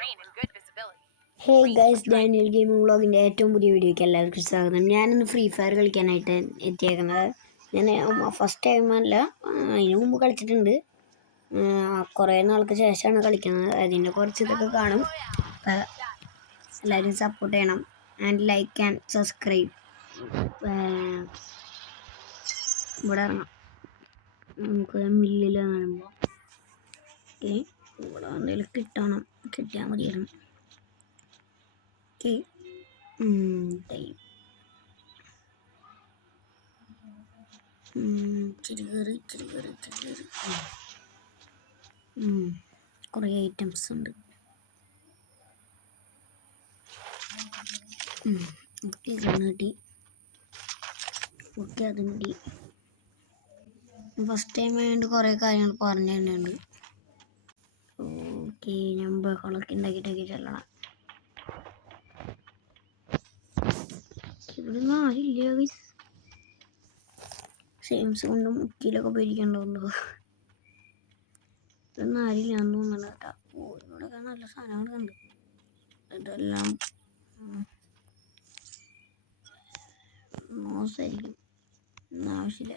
Hey guys, Daniel gaming വ്ളോഗിൻ്റെ ഏറ്റവും പുതിയ വീഡിയോയ്ക്ക് എല്ലാവർക്കും സ്വാഗതം. ഞാനിന്ന് ഫ്രീ ഫയർ കളിക്കാനായിട്ട് എത്തിയേക്കുന്നത്. ഞാൻ ഫസ്റ്റ് ടൈമല്ല, അതിന് മുമ്പ് കളിച്ചിട്ടുണ്ട്. കുറേ നാൾക്ക് ശേഷമാണ് കളിക്കുന്നത്. അതിൻ്റെ കുറച്ച് ഇതൊക്കെ കാണും. എല്ലാവരും സപ്പോർട്ട് ചെയ്യണം. And like and subscribe. ഇവിടെ ഇറങ്ങാം. നമുക്ക് മില്ലിൽ കാണുമ്പോൾ ഇവിടെ എന്തെങ്കിലും കിട്ടിയാൽ മതിയായിരുന്നു. കുറേ ഐറ്റംസ് ഉണ്ട്. കിട്ടി. അതും കിട്ടി. ഫസ്റ്റ് ടൈം ആയതുകൊണ്ട് കുറേ കാര്യങ്ങൾ പറഞ്ഞു തന്നെയുണ്ട്. ഓക്കെ, ഞാൻ ബഹളമൊക്കെ ഉണ്ടാക്കിയിട്ടൊക്കെ ചെല്ലണം. ഇവിടെ ആരില്ല. സെയിംസ് കൊണ്ട് മുക്കിയിലൊക്കെ പേടിക്കണ്ടോ? ഇതൊന്നും ആരില്ലാന്ന് തോന്നണ കേട്ടാ. ഇവിടെയൊക്കെ നല്ല സാധനങ്ങളൊക്കെ ഉണ്ട്. ഇതെല്ലാം മോശമായിരിക്കും, ആവശ്യമില്ല.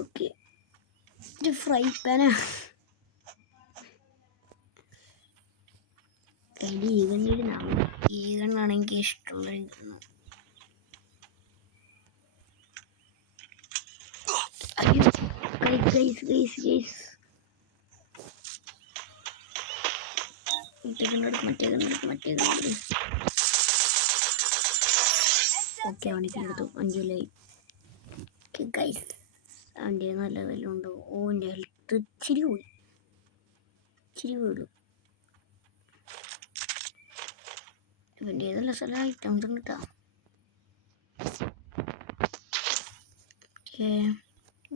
ഓക്കെ, ഇത് ഫ്രൈ പാനാ. ഈഗണ്ണാണ് എനിക്ക് ഇഷ്ടമുള്ള ഇതെന്ന്. ഓക്കെ, അവനൊക്കെ എടുത്തു. 5 ലൈ. ഗൈസ്, അവൻ്റെ നല്ല വല്ലതും ഉണ്ടോ? എൻ്റെ ഹെൽത്ത് ഇച്ചിരി വീഴും. ഇവൻ്റെ ഏതെല്ലാം സ്ഥലം ഐറ്റംസ് ഉണ്ട് കേട്ടോ.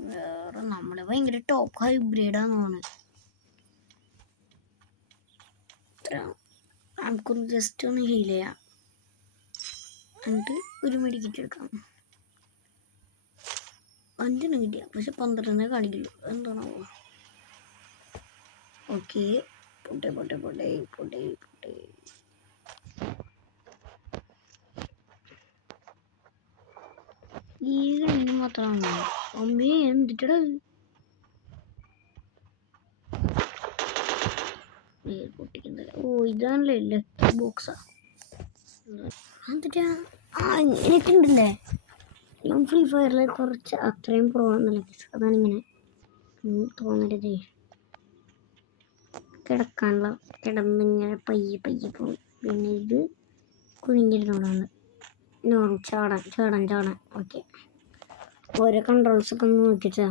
വേറെ നമ്മളെ ഭയങ്കര ടോപ്പ് ഹൈബ്രിഡാന്ന് തോന്നുന്നത്. നമുക്കൊന്ന് ജസ്റ്റ് ഒന്ന് ഹീൽ ചെയ്യാം, എന്നിട്ട് ഒരു മെഡിക്കറ്റ് എടുക്കാം. 5 കിട്ടിയ, പക്ഷെ 12 കാണിക്കുള്ളൂ. എന്താണോ? ഓക്കെ, പൊട്ടെ. ഈ കണ്ണിന് മാത്രമാണ് അമ്മേ എന്തിട്ടത് പൊട്ടിക്കുന്നത്. ഇതാണല്ലേ ലക്കി ബോക്സാ. എന്നിട്ടാ ഇങ്ങനെയൊക്കെ ഉണ്ടല്ലേ. ഞാൻ ഫ്രീ ഫയറിൽ കുറച്ച് അത്രയും പ്രോന്നല്ല, അതാണ് ഇങ്ങനെ തോന്നരുതേ. കിടന്നിങ്ങനെ പയ്യെ പോകും. പിന്നെ ഇത് കുനിഞ്ഞിരുന്നോടാണ് ചാടാൻ. ഓക്കെ, ഓരോ കൺട്രോൾസൊക്കെ ഒന്ന് നോക്കിച്ചാ.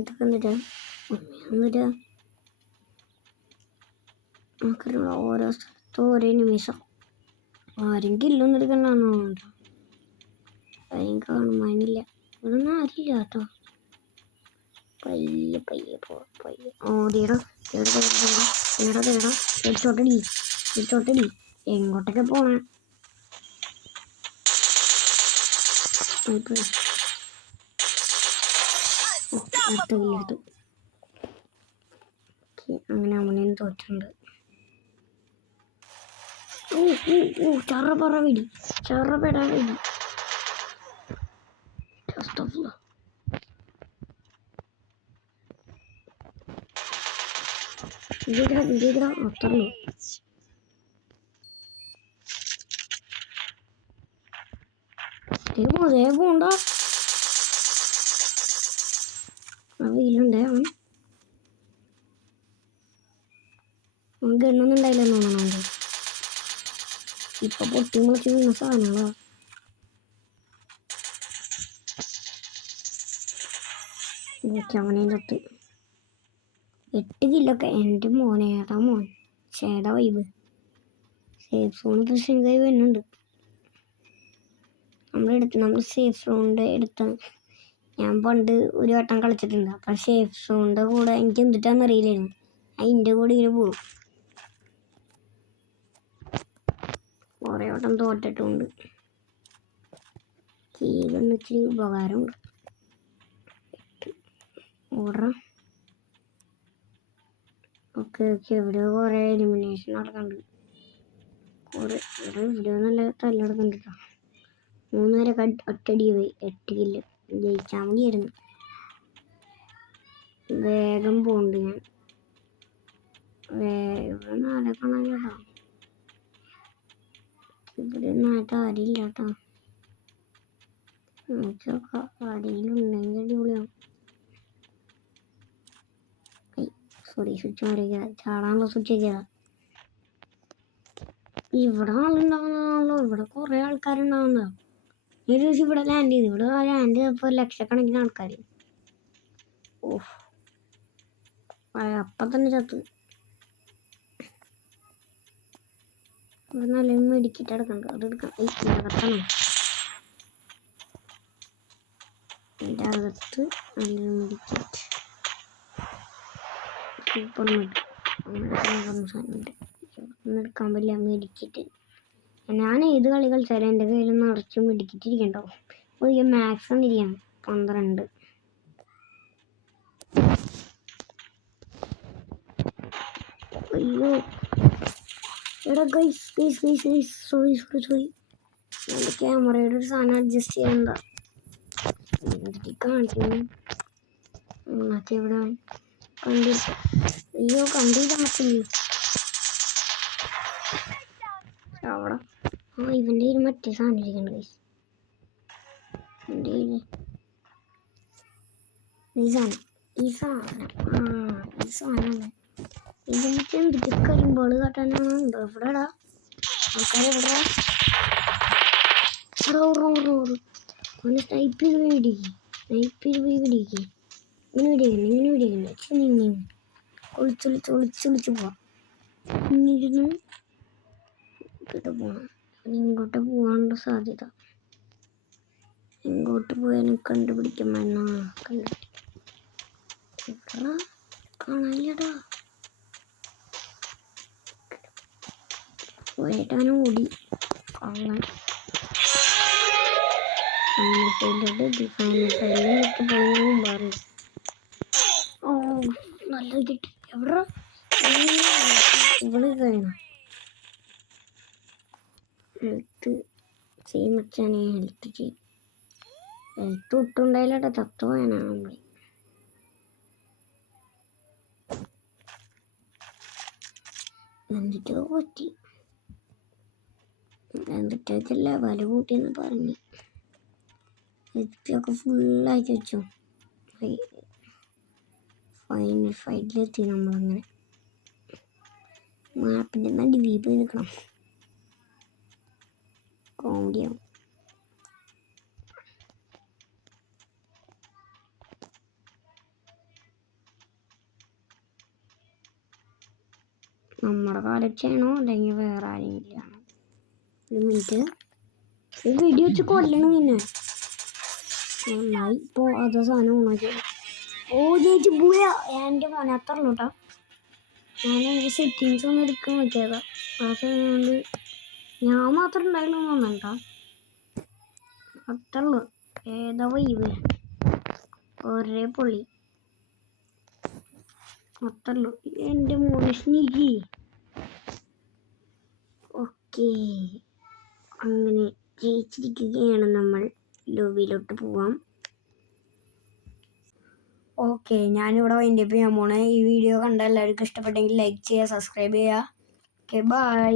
ഇതൊക്കെ എന്നിട്ടാ ഓരോ സ്ഥലത്തും ഓരോ നിമിഷം ആരെങ്കിലും ഒന്നെടുക്കണമെന്നോ ആരും കാണുമാനില്ല. ഇതൊന്നും ആരില്ല കേട്ടോ. പയ്യെ ഇടിച്ചോട്ടടി. എങ്ങോട്ടൊക്കെ പോണേ? എടുത്തു. അങ്ങനെ അവനെയും തോറ്റുണ്ട്. ചറപറ വെടി. അത്രയുള്ളൂ. പോണ്ട. വെയിലുണ്ടേ. അവൻ ഗണ്ണൊന്നും ഉണ്ടായില്ലെന്ന് തോന്നണ. ഇപ്പൊ പൊട്ടി മുളച്ച് വീണ സാധനങ്ങളാ. അവനെ തൊട്ട് 8 കില്ലൊക്കെ. എൻ്റെ ഏതാ മോൻ ചേടാ വൈബ്. സേഫ് സോൺ പ്രശ്നമായി വരുന്നുണ്ട്. നമ്മൾ സേഫ് സോണിൻ്റെ എടുത്താണ്. ഞാൻ പണ്ട് ഒരു വട്ടം കളിച്ചിട്ടുണ്ട്. അപ്പം സേഫ് സോണിൻ്റെ കൂടെ എനിക്ക് എന്തിട്ടാന്ന് അറിയില്ലായിരുന്നു. അതിൻ്റെ കൂടെ ഇങ്ങനെ പോകും. കുറേ വട്ടം തോറ്റിട്ടുണ്ട്. ഇച്ചിരി ഉപകാരമുണ്ട്. ഓർഡർ. ഓക്കെ ഇവിടെ കുറേ എലിമിനേഷൻ നടക്കുന്നുണ്ട്. ഇവിടെ നല്ല തല്ലെടുക്കുന്നുണ്ട് കേട്ടോ. 3 പേരൊക്കെ ഒറ്റടി പോയി. 8 കില്ല് ജയിച്ചാൽ മതിയായിരുന്നു. വേഗം പോണ്ട് ഞാൻ. ഇവിടെ 4 കാണാൻ കേട്ടോ. ഇവിടെ ഒന്നായിട്ട് ആരില്ല കേട്ടോ. നോക്കാം ആരെങ്കിലും ഉണ്ടെങ്കിൽ അടിപൊളിയാവും. സോറി സ്വിച്ച് മാറിയ ചാടാനുള്ള സ്വിച്ച് ചെയ്താ. ഇവിടെ ആളുണ്ടാവുന്നതാണല്ലോ. ഇവിടെ കുറെ ആൾക്കാരുണ്ടാവുന്നതാ. ഒരു ദിവസം ഇവിടെ ലാൻഡ് ചെയ്തു. ഇവിടെ ലാൻഡ് ചെയ്തപ്പോൾ ലക്ഷക്കണക്കിന് ആൾക്കാർ. ഓഹ് അപ്പം തന്നെ ചത്ത്. ഇവിടെ നല്ല മെഡിക്കറ്റ് എടുക്കണ്ട. അത് എടുക്കാം. ഇതിനകത്താണ്. അതിൻ്റെ അകത്ത് നല്ലൊരു മെഡിക്കറ്റ്. സൂപ്പർ എടുക്കാൻ പറ്റില്ല മെഡിക്കറ്റ്. ഞാൻ ഏത് കളി കളിച്ചാലും എൻ്റെ കയ്യിൽ നിറച്ച് മെഡിക്കറ്റ് ഇരിക്കണ്ടാവും. ഈ മാക്സ് ഒന്നിരിക്കണം 12. അയ്യോ എടാ ഗൈസ് സോറി എൻ്റെ ക്യാമറയുടെ ഒരു സാധനം അഡ്ജസ്റ്റ് ചെയ്യണ്ട. എന്തൊക്കെ കാണിക്കുന്നു മറ്റെവിടെ കണ്ടിട്ട്. അയ്യോ കണ്ടില്ല മറ്റേ അവിടെ. ഇവൻ്റെ കയ്യിൽ മറ്റേ സാധനം ഇരിക്കണ്ട ഗൈസ്. എൻ്റെ കയ്യിൽ ഈ സാധനം ഇത് മറ്റേ എന്തൊക്കെ കരിമ്പോൾ കാട്ടാനാണ്. ഉണ്ടോ എവിടെടാ ആൾക്കാർ? എവിടെടാ? സ്നൈപ്പ് ചെയ്ത് പോയി പിടിക്കുക. ഇങ്ങനെ പിടിക്കണ്ട. ഒളിച്ചൊളിച്ച് പോവാം. ഇങ്ങിരുന്ന് പോണം. ഇങ്ങോട്ട് പോകാനുള്ള സാധ്യത. ഇങ്ങോട്ട് പോയാലും കണ്ടുപിടിക്കും. കാണാനില്ലടാ. പോയിട്ടാണ് ഓടി. കള്ളൻ ഫൈനൽ പോയി. ഓ നല്ല കിട്ടി. എവിടെ ഇവിടെ കഴിയണം. ഹെൽത്ത് മച്ചാനെ. ഹെൽത്ത് ഒട്ടുണ്ടായില്ലട്ടോ. ചത്തു പോയാനാണ് നമ്മൾ. എന്തിട്ടോ പറ്റി. എന്തിട്ടല്ല വില കൂട്ടിയെന്ന് പറഞ്ഞ് ഒക്കെ ഫുള്ളായിട്ട് വെച്ചു. ഫൈനൽ ഫൈറ്റിലെത്തി നമ്മളങ്ങനെ. മാപ്പിൻ്റെ നടുവിൽ പോയി നിൽക്കണം. കോമഡിയാവും. നമ്മുടെ കാലച്ചാണോ അല്ലെങ്കിൽ വേറെ ആരെങ്കിലും ആണോ? ഒരു മിനിറ്റ്. ഒരു വെടി വെച്ച് കൊല്ലണം. പിന്നെ നന്നായി. ഇപ്പോൾ അത് സാധനം ഓണാക്കി. ഓ ചേച്ചി പോയാ. എൻ്റെ മോനെ അത്ര ഉള്ളൂ കേട്ടോ. ഞാൻ എൻ്റെ സെറ്റിങ്സ് ഒന്ന് എടുക്കാൻ നോക്കിയതാ. ആ സമയം കൊണ്ട് ഞാൻ മാത്രം ഉണ്ടായിരുന്നു തോന്നണ്ട. അത്രയുള്ളൂ. ഏതാ വൈവ് ഒരേ പൊള്ളി. അത്രയുള്ളൂ. എൻ്റെ മോനെ സ്നീക്കി. ഓക്കെ അങ്ങനെ ജയിച്ചിരിക്കുകയാണ് നമ്മൾ. ലോബിയിലോട്ട് പോവാം. ഓക്കെ ഞാനിവിടെ വൈൻഡപ്പ് ചെയ്യാൻ പോണേ. ഈ വീഡിയോ കണ്ട എല്ലാവർക്കും ഇഷ്ടപ്പെട്ടെങ്കിൽ ലൈക്ക് ചെയ്യുക, സബ്സ്ക്രൈബ് ചെയ്യുക. Okay bye.